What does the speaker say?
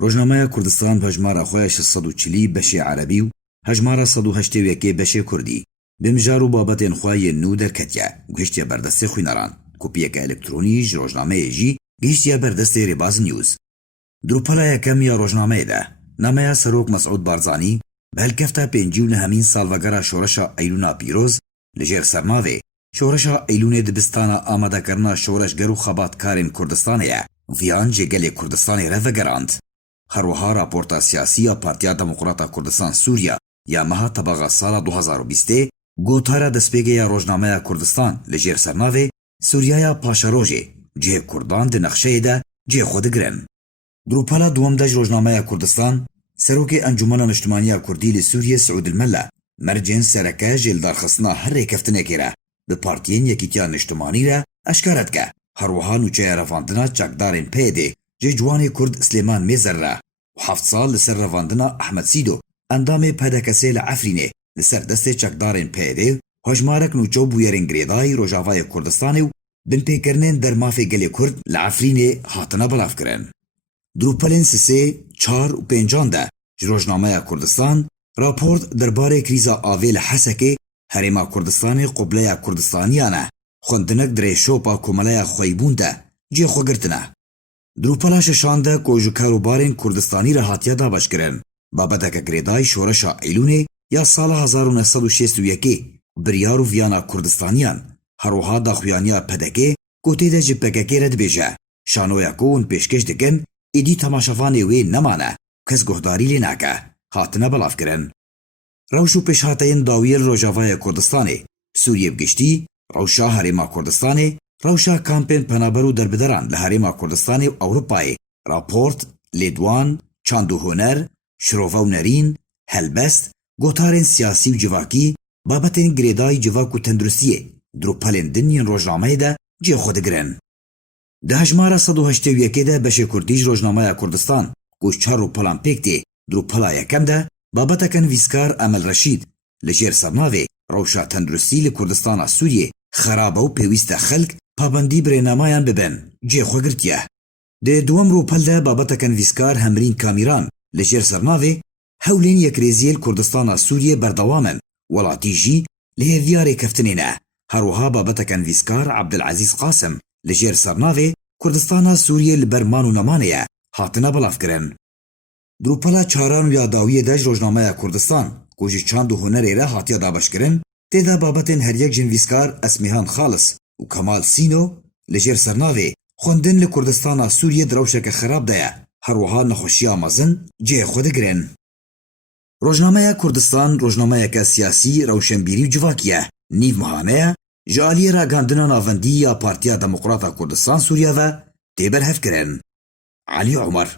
روزنامه کردستان به هژمارە خۆی 640 بەشی عەرەبی و هەژمارە 181 بەشی کوردی بمژار و بابەتێن خوای نو دەرکەتیە گەشتیە بەردەستی خوێنەران کۆپیەکە ئەلکترۆنیش ڕۆژنامەیەژی گەیشتیە بەردەستی ڕێباز نیوز دروپەلە یەکەم یا ڕۆژنامەیەدا نامەیە سەرۆک مەسعود بارزانی بە هەلکەفتە پێنجی و نەهەمین ساڵڤەگەرە شۆڕەشە ئەیلونا پیرۆز لەژێر سەرماوێ شۆڕەشە ئەیلونێ دبستانە ئامادەکردنا شۆڕەشگەر و خەباتکارên کوردستانەیە ڤیان جێگەلێ کوردستانی رەڤەگەڕاند هەروەها راپۆرتە سیاسیە پارتیا دەموقڕاتە کوردستان سووریا یا مەها تەبەغا ساڵە 2020 گۆتارە دەستپێگەیە ڕۆژنامەیە کوردستان لەژێر سەرناوێ سووریایە پاشەڕۆژێ جێ کوردان di nexşeyê de cê xwe digirin. Drûpala duwem de ji Rojnameya Kurdistan, Serokê Encûmena Niştimaniya Kurdî li Sûriyê Siûdil Melle, mercên sereke jê li darxistina her rêkeftinekê re, bi partiyên Yekîtiya Niştimanî re eşkare dike. Herwiha nûçeya revandina çekdarên PYD jê ciwanê Kurd Slêman Mêzer re û 7 sal li ser revandina Ehmed Sîdo, endamê pedekesê li Efrînê li ser destê çekdarên PYD, hejmarek nûçe û bûyerên girêdayî Rojavayê Kurdistanê û binpêkirinên dermafê gelê Kurd li Efrînê hatine belavkirin. Drûpelên sisê, çar û pêncan de ji Rojnameya Kurdistan raport derbarê krîza avê li Hesekê Herêma Kurdistanê Qubleya Kurdistaniyan e xwendinek dirê şopa komeleya xweybûn de cê xwe girtine. Drûpela şeşan de ku ji karobarên Kurdistanî re hatiye dabeşkirin. Babeteke girêdayî şoreşa Eylûnê ya sala 1961 biryar û viyana Kurdistaniyan herwiha daxuyaniya pedekê ku tê de ji PKK re dibêje. Şanoya ku hûn pêşkêş dikin êdî temaşevanê wê nemane kes guhdarî lê nake hatine belavkirin. Rewş û pêşhateyên dawiyê li Rojavayê Kurdistanê Sûriyê bigiştî rewşa Herêma Kurdistanê rewşa kampên penaber û derbideran li Herêma Kurdistanê û Ewropayê raport lêdwan çand û huner şirova û nerîn helbest gotarên siyasî û civakî babetên girêdayî civak û tenduristiyê drûpelên din yên rojnameyê de cê xwe digirin. Di hejmara 181 de beşê Kurdî ji Rojnameya Kurdistan ku ji çar rûpelan pêk tê drûpela yekem de babeteke nivîskar Emel Reşîd li jêr sernavê rewşa tenduristî li Kurdistana Sûriyê xerabe û pêwîst e xelk pabendî birênemayan bibin cê xwe girtiye. Di duwem rûpel de babeteke nivîskar Hemrîn Kamîran li jêr sernavê hewlên yekrêziyê li Kurdistana Sûriyê berdewam in welatî jî li hêviya rêkeftinê ne. Herwiha babeteke nivîskar Abdilezîz Qasim li jêr sernavê Kurdistana Sûriyê li ber man û nemanê ye hatine belavkirin. Drûpela çaran û ya dawiyê de ji Rojnameya Kurdistan ku ji çand û hunerê re hatiye dabeşkirin tê de babetên her yek ji nivîskar Esmihan Xalis û Kemal Sîno li jêr sernavê xwendin li Kurdistana Sûriyê di rewşeke xerab de ye herwiha nexweşiya mezin cê xwe digirin. Rojnameya Kurdistan rojnameyeke siyasî rewşenbîrî û civakî ye nîv mihaneye ji aliyê ragandina navendî ya Partiya Demokrata Kurdistan Sûriya ve tê berhevkirin. Alî Umar